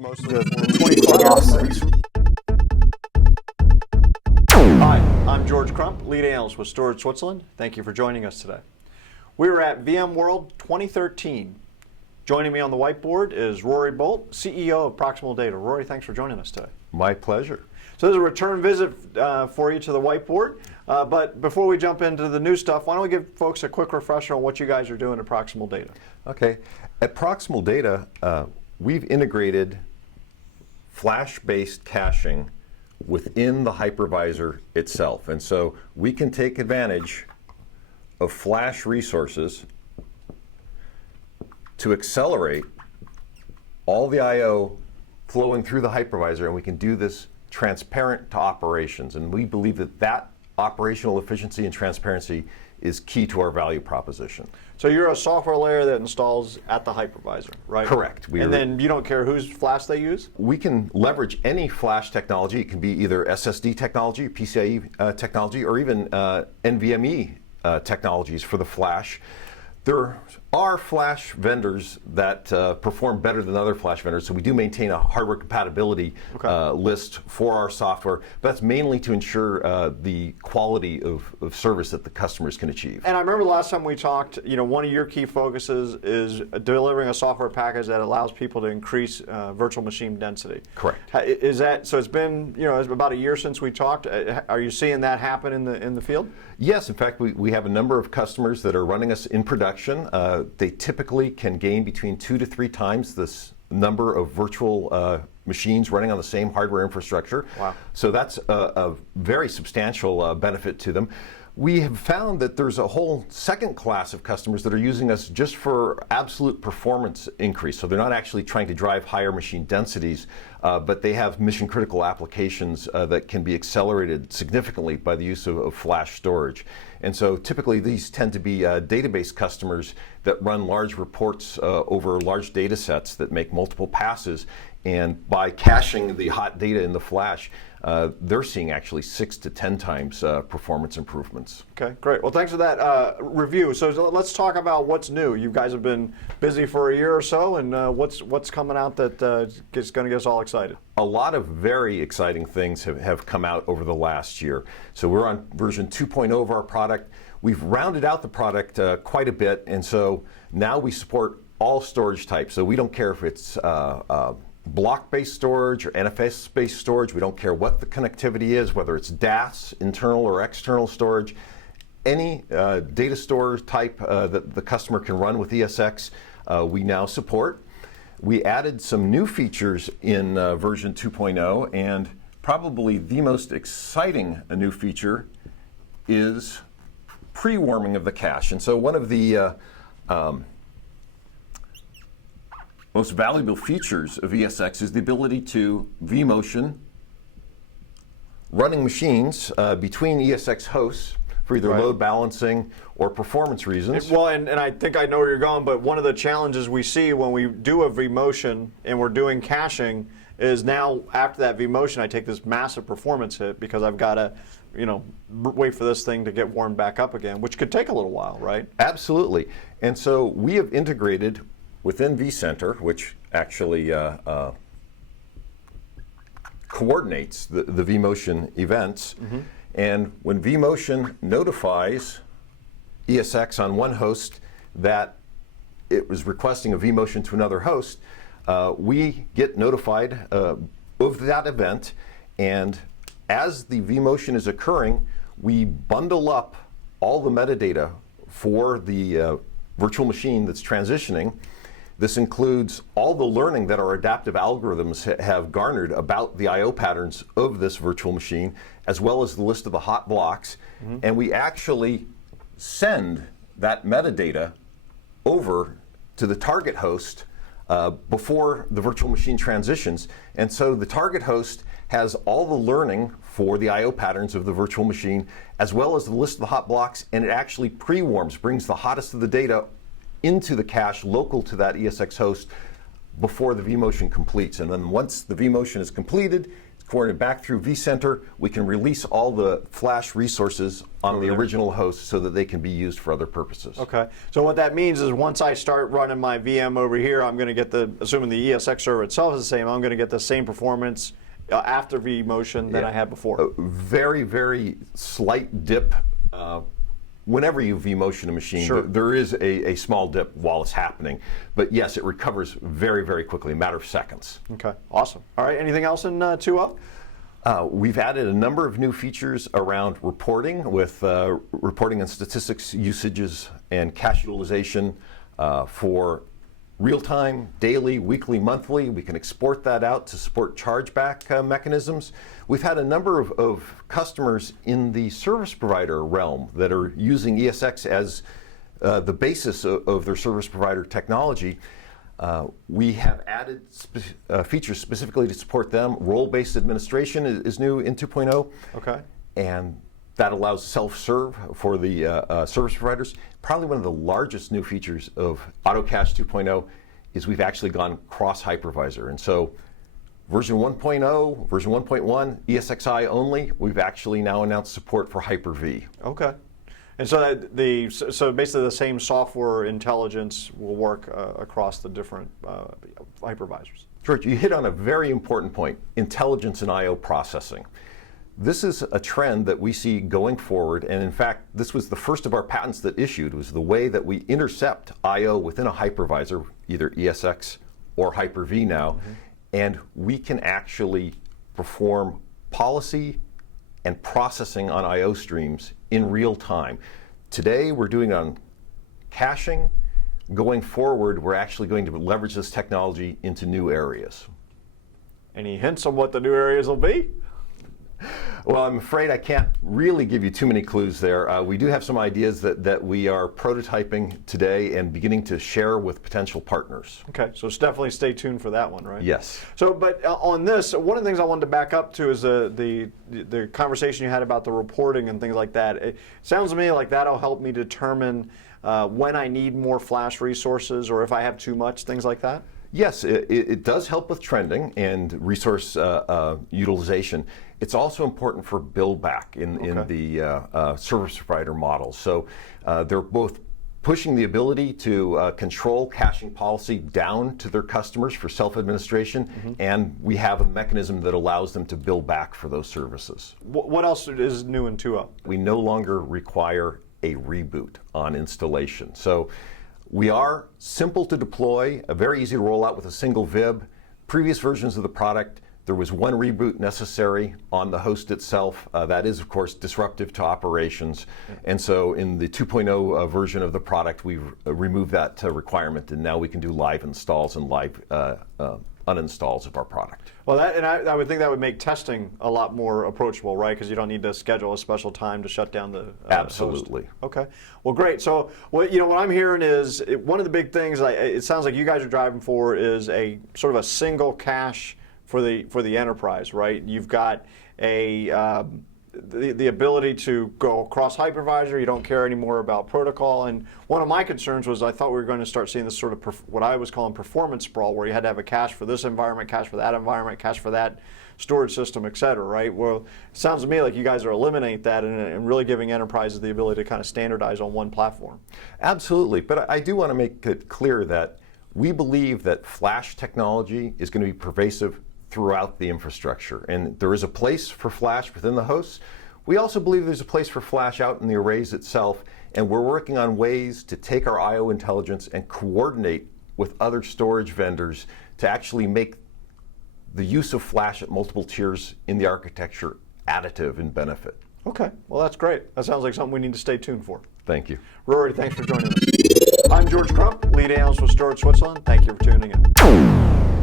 Most of the 24 officers. Hi, I'm George Crump, lead analyst with Storage Switzerland. Thank you for joining us today. We were at VMworld 2013. Joining me on the whiteboard is Rory Bolt, CEO of Proximal Data. Rory, thanks for joining us today. My pleasure. So this is a return visit for you to the whiteboard. But before we jump into the new stuff, why don't we give folks a quick refresher on what you guys are doing at Proximal Data? Okay. At Proximal Data, we've integrated flash-based caching within the hypervisor itself. And so we can take advantage of flash resources to accelerate all the I/O flowing through the hypervisor, and we can do this transparent to operations. And we believe that that operational efficiency and transparency is key to our value proposition. So you're a software layer that installs at the hypervisor, right? Correct. And then you don't care whose flash they use? We can leverage any flash technology. It can be either SSD technology, PCIe technology, or even NVMe technologies for the flash. There are flash vendors that perform better than other flash vendors, so we do maintain a hardware compatibility list for our software, but that's mainly to ensure the quality of service that the customers can achieve. And I remember the last time we talked, one of your key focuses is delivering a software package that allows people to increase virtual machine density. Correct. Is that, so it's been, it's about a year since we talked. Are you seeing that happen in the field? Yes, in fact, we have a number of customers that are running us in production. They typically can gain between 2 to 3 times this number of virtual machines running on the same hardware infrastructure. Wow. So that's a very substantial benefit to them. We have found that there's a whole second class of customers that are using us just for absolute performance increase. So they're not actually trying to drive higher machine densities, but they have mission critical applications that can be accelerated significantly by the use of flash storage. And so typically these tend to be database customers that run large reports over large data sets that make multiple passes. And by caching the hot data in the flash, they're seeing actually 6 to 10 times performance improvements. Okay, great. Well, thanks for that review. So let's talk about what's new. You guys have been busy for a year or so, and what's coming out that is going to get us all excited? A lot of very exciting things have come out over the last year. So we're on version 2.0 of our product. We've rounded out the product quite a bit, and so now we support all storage types. So we don't care if it's block-based storage or NFS-based storage. We don't care what the connectivity is, whether it's DAS, internal or external storage. Any data store type that the customer can run with ESX, we now support. We added some new features in version 2.0, and probably the most exciting new feature is pre-warming of the cache. And so one of the most valuable features of ESX is the ability to vMotion running machines between ESX hosts for either load balancing or performance reasons. Well, and I think I know where you're going, but one of the challenges we see when we do a vMotion and we're doing caching is now after that vMotion I take this massive performance hit because I've got to wait for this thing to get warmed back up again, which could take a little while, right? Absolutely. And so we have integrated within vCenter, which actually coordinates the vMotion events. Mm-hmm. And when vMotion notifies ESX on one host that it was requesting a vMotion to another host, we get notified of that event. And as the vMotion is occurring, we bundle up all the metadata for the virtual machine that's transitioning. This includes all the learning that our adaptive algorithms have garnered about the I/O patterns of this virtual machine, as well as the list of the hot blocks. Mm-hmm. And we actually send that metadata over to the target host before the virtual machine transitions. And so the target host has all the learning for the I/O patterns of the virtual machine, as well as the list of the hot blocks, and it actually pre-warms, brings the hottest of the data into the cache local to that ESX host before the vMotion completes. And then once the vMotion is completed, it's forwarded back through vCenter, we can release all the flash resources on the original host so that they can be used for other purposes. Okay. So what that means is once I start running my VM over here, I'm going to get assuming the ESX server itself is the same, I'm going to get the same performance after vMotion that I had before. A very, very slight dip. Whenever you vMotion a machine, there is a small dip while it's happening. But yes, it recovers very, very quickly, a matter of seconds. Okay, awesome. All right, anything else in 2.0? We've added a number of new features around reporting with reporting and statistics usages and cache utilization for real-time, daily, weekly, monthly. We can export that out to support chargeback mechanisms. We've had a number of customers in the service provider realm that are using ESX as the basis of their service provider technology. We have added features specifically to support them. Role-based administration is new in 2.0. Okay. And that allows self-serve for the service providers. Probably one of the largest new features of AutoCache 2.0 is we've actually gone cross-hypervisor. And so version 1.0, version 1.1, ESXi only, we've actually now announced support for Hyper-V. Okay. And so so basically the same software intelligence will work across the different hypervisors. George, you hit on a very important point, intelligence in I/O processing. This is a trend that we see going forward, and in fact, this was the first of our patents that issued, was the way that we intercept I/O within a hypervisor, either ESX or Hyper-V now, and we can actually perform policy and processing on I/O streams in real time. Today, we're doing it on caching. Going forward, we're actually going to leverage this technology into new areas. Any hints on what the new areas will be? Well, I'm afraid I can't really give you too many clues there. We do have some ideas that we are prototyping today and beginning to share with potential partners. Okay, so definitely stay tuned for that one, right? Yes. So, but on this, one of the things I wanted to back up to is the conversation you had about the reporting and things like that. It sounds to me like that'll help me determine when I need more flash resources or if I have too much, things like that? Yes, it does help with trending and resource utilization. It's also important for build back in the service provider model. So they're both pushing the ability to control caching policy down to their customers for self-administration, and we have a mechanism that allows them to build back for those services. What else is new in 2.0? We no longer require a reboot on installation. So we are simple to deploy, very easy to roll out with a single VIB. Previous versions of the product, there was one reboot necessary on the host itself. That is, of course, disruptive to operations. And so in the 2.0 version of the product, we've removed that requirement, and now we can do live installs and live uninstalls of our product. Well, I would think that would make testing a lot more approachable, right? Because you don't need to schedule a special time to shut down the Absolutely. host. Okay. Well, great. So, what I'm hearing is one of the big things it sounds like you guys are driving for is a sort of a single cache for the enterprise, right? You've got the ability to go cross hypervisor. You don't care anymore about protocol. And one of my concerns was I thought we were going to start seeing this sort of what I was calling performance sprawl, where you had to have a cache for this environment, cache for that environment, cache for that storage system, et cetera, right? Well, it sounds to me like you guys are eliminating that and really giving enterprises the ability to kind of standardize on one platform. Absolutely, but I do want to make it clear that we believe that flash technology is going to be pervasive throughout the infrastructure. And there is a place for flash within the hosts. We also believe there's a place for flash out in the arrays itself, and we're working on ways to take our I/O intelligence and coordinate with other storage vendors to actually make the use of flash at multiple tiers in the architecture additive in benefit. Okay, well that's great. That sounds like something we need to stay tuned for. Thank you. Rory, thanks for joining us. I'm George Crump, lead analyst with Storage Switzerland. Thank you for tuning in.